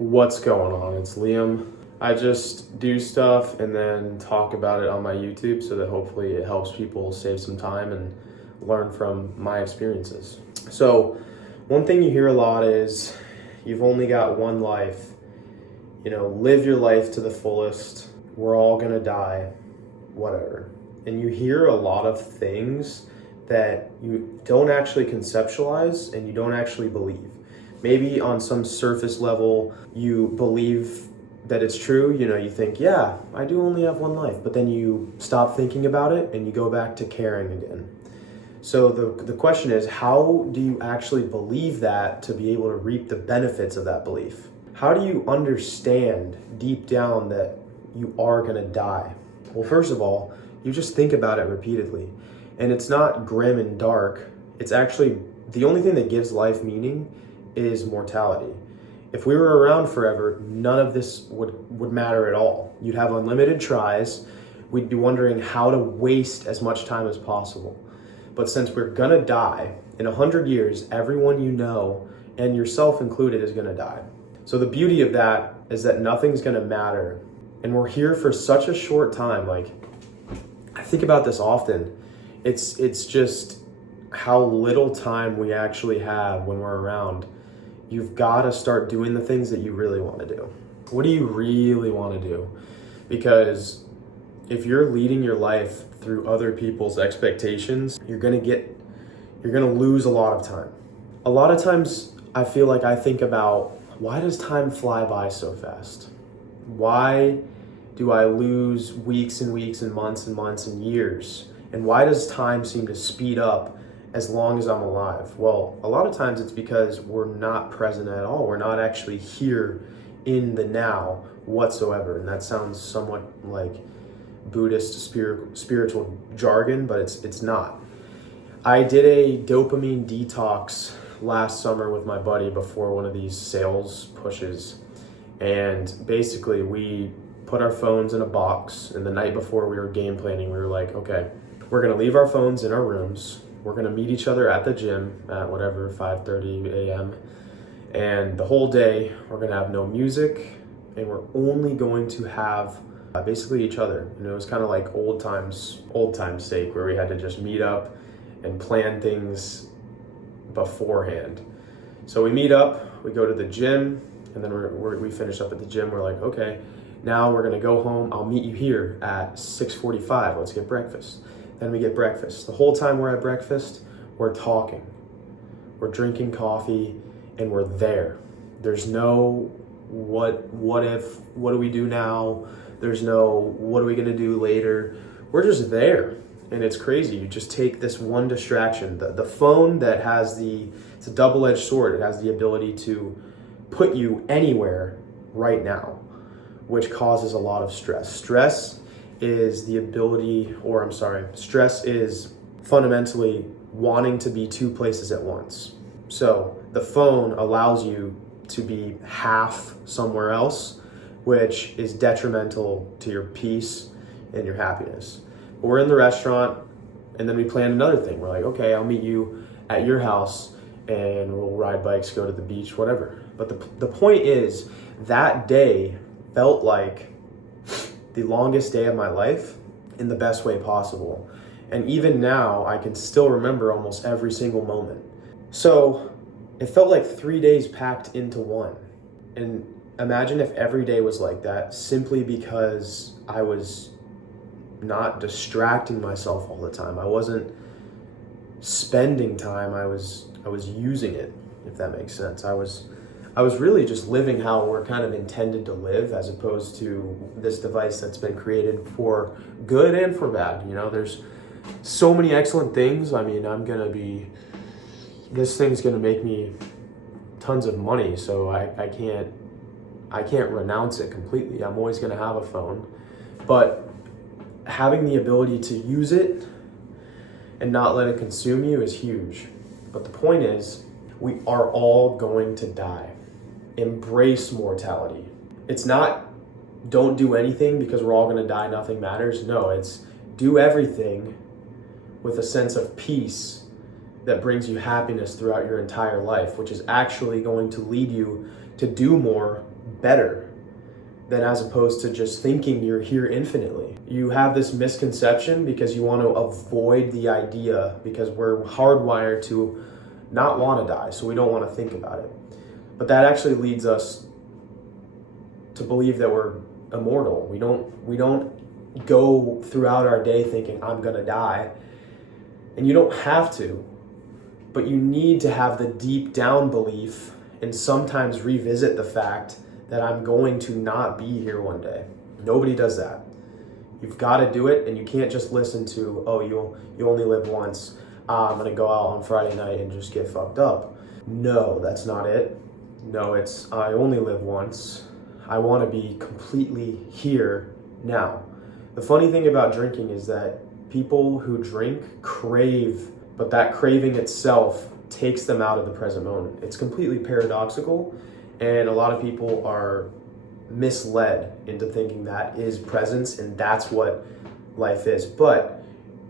What's going on? It's Liam. I just do stuff and then talk about it on my YouTube so that hopefully it helps people save some time and learn from my experiences. So, one thing you hear a lot is you've only got one life. Live your life to the fullest. We're all gonna die, whatever. And you hear a lot of things that you don't actually conceptualize and you don't actually believe. Maybe on some surface level, you believe that it's true. You think, yeah, I do only have one life, but then you stop thinking about it and you go back to caring again. So the question is, how do you actually believe that to be able to reap the benefits of that belief? How do you understand deep down that you are gonna die? Well, first of all, you just think about it repeatedly. And it's not grim and dark. It's actually the only thing that gives life meaning is mortality. If we were around forever, none of this would matter at all. You'd have unlimited tries. We'd be wondering how to waste as much time as possible. But since we're gonna die, in 100 years, everyone you know, and yourself included, is gonna die. So the beauty of that is that nothing's gonna matter. And we're here for such a short time. I think about this often. It's just how little time we actually have when we're around. You've got to start doing the things that you really want to do. What do you really want to do? Because if you're leading your life through other people's expectations, you're going to lose a lot of time. A lot of times I feel like I think about, why does time fly by so fast? Why do I lose weeks and weeks and months and years? And why does time seem to speed up as long as I'm alive? Well, a lot of times it's because we're not present at all. We're not actually here in the now whatsoever. And that sounds somewhat like Buddhist spiritual jargon, but it's not. I did a dopamine detox last summer with my buddy before one of these sales pushes. And basically we put our phones in a box, and the night before we were game planning, we were like, okay, we're gonna leave our phones in our rooms. We're gonna meet each other at the gym at 5:30 a.m. And the whole day, we're gonna have no music, and we're only going to have basically each other. It was kind of like old times sake, where we had to just meet up and plan things beforehand. So we meet up, we go to the gym, and then we finish up at the gym. We're like, okay, now we're gonna go home. I'll meet you here at 6:45. Let's get breakfast. Then we get breakfast. The whole time we're at breakfast, we're talking. We're drinking coffee, and we're there. There's no what if, what do we do now? There's no what are we gonna do later? We're just there. And it's crazy. You just take this one distraction. The phone that has it's a double-edged sword. It has the ability to put you anywhere right now, which causes a lot of stress. Stress is fundamentally wanting to be two places at once. So the phone allows you to be half somewhere else, which is detrimental to your peace and your happiness. We're in the restaurant, and then we plan another thing. We're like, okay, I'll meet you at your house, and we'll ride bikes, go to the beach, whatever. But the point is, that day felt like the longest day of my life in the best way possible. And even now, I can still remember almost every single moment. So it felt like 3 days packed into one. And imagine if every day was like that, simply because I was not distracting myself all the time. I wasn't spending time, I was using it, if that makes sense. I was really just living how we're kind of intended to live, as opposed to this device that's been created for good and for bad. There's so many excellent things. This thing's gonna make me tons of money, so I can't renounce it completely. I'm always gonna have a phone, but having the ability to use it and not let it consume you is huge. But the point is, we are all going to die. Embrace mortality. It's not don't do anything because we're all going to die, nothing matters. No, it's do everything with a sense of peace that brings you happiness throughout your entire life, which is actually going to lead you to do more better than as opposed to just thinking you're here infinitely. You have this misconception because you want to avoid the idea, because we're hardwired to not want to die, so we don't want to think about it. But that actually leads us to believe that we're immortal. We don't go throughout our day thinking I'm gonna die. And you don't have to, but you need to have the deep down belief and sometimes revisit the fact that I'm going to not be here one day. Nobody does that. You've got to do it, and you can't just listen to, oh, you only live once. I'm gonna go out on Friday night and just get fucked up. No, that's not it. No, it's I only live once. I want to be completely here now. The funny thing about drinking is that people who drink crave, but that craving itself takes them out of the present moment. It's completely paradoxical, and a lot of people are misled into thinking that is presence and that's what life is. But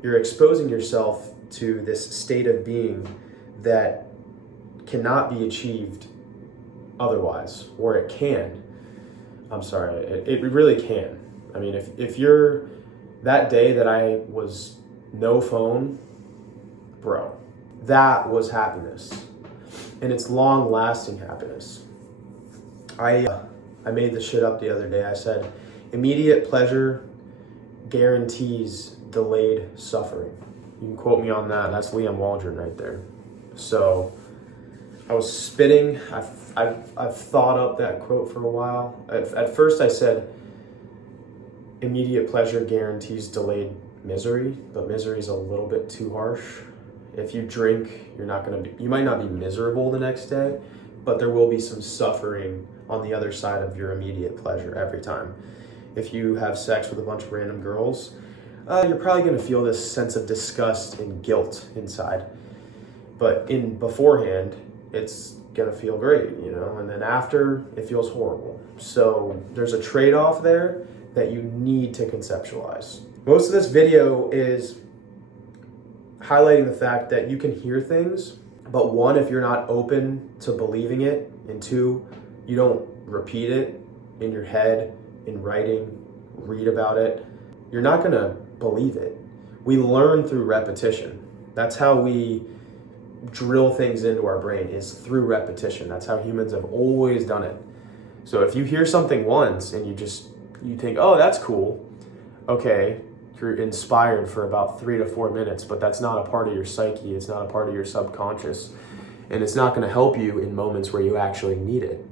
you're exposing yourself to this state of being that cannot be achieved otherwise, or it can. I'm sorry, it really can. I mean, if you're that day that I was no phone, bro, that was happiness, and it's long lasting happiness. I made this shit up the other day. I said, immediate pleasure guarantees delayed suffering. You can quote me on that. That's Liam Waldron right there. So I was spitting. I've thought up that quote for a while. At first I said, immediate pleasure guarantees delayed misery, but misery is a little bit too harsh. If you drink, you might not be miserable the next day, but there will be some suffering on the other side of your immediate pleasure every time. If you have sex with a bunch of random girls, you're probably going to feel this sense of disgust and guilt inside. But beforehand, it's going to feel great, and then after, it feels horrible. So there's a trade-off there that you need to conceptualize. Most of this video is highlighting the fact that you can hear things, but one, if you're not open to believing it, and two, you don't repeat it in your head, in writing, read about it, you're not going to believe it. We learn through repetition. That's how we drill things into our brain, is through repetition. That's how humans have always done it. So if you hear something once and you think, oh, that's cool, okay, you're inspired for about 3 to 4 minutes, but that's not a part of your psyche, it's not a part of your subconscious, and it's not going to help you in moments where you actually need it.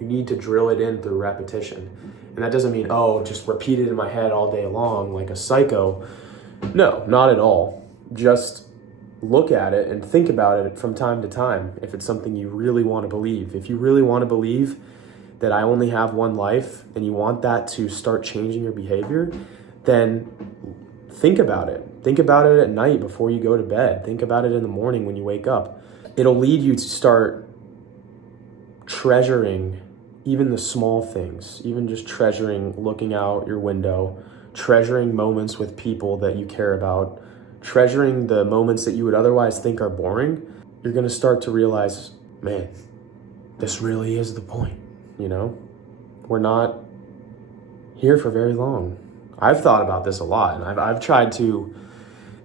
You need to drill it in through repetition. And that doesn't mean, oh, just repeat it in my head all day long like a psycho. No, not at all. Just look at it and think about it from time to time if it's something you really want to believe. If you really want to believe that I only have one life and you want that to start changing your behavior, then think about it. Think about it at night before you go to bed. Think about it in the morning when you wake up. It'll lead you to start treasuring even the small things, even just treasuring looking out your window, treasuring moments with people that you care about, treasuring the moments that you would otherwise think are boring. You're going to start to realize, man, this really is the point, We're not here for very long. I've thought about this a lot, and I've tried to.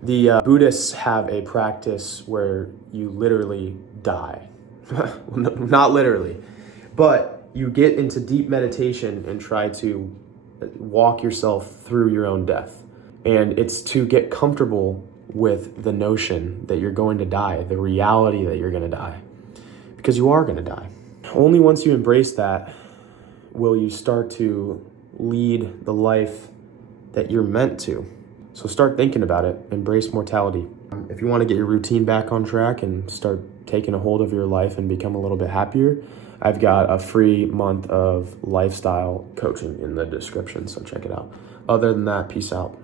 The Buddhists have a practice where you literally die. Not literally, but you get into deep meditation and try to walk yourself through your own death. And it's to get comfortable with the notion that you're going to die, the reality that you're going to die, because you are going to die. Only once you embrace that will you start to lead the life that you're meant to. So start thinking about it. Embrace mortality. If you want to get your routine back on track and start taking a hold of your life and become a little bit happier, I've got a free month of lifestyle coaching in the description, so check it out. Other than that, peace out.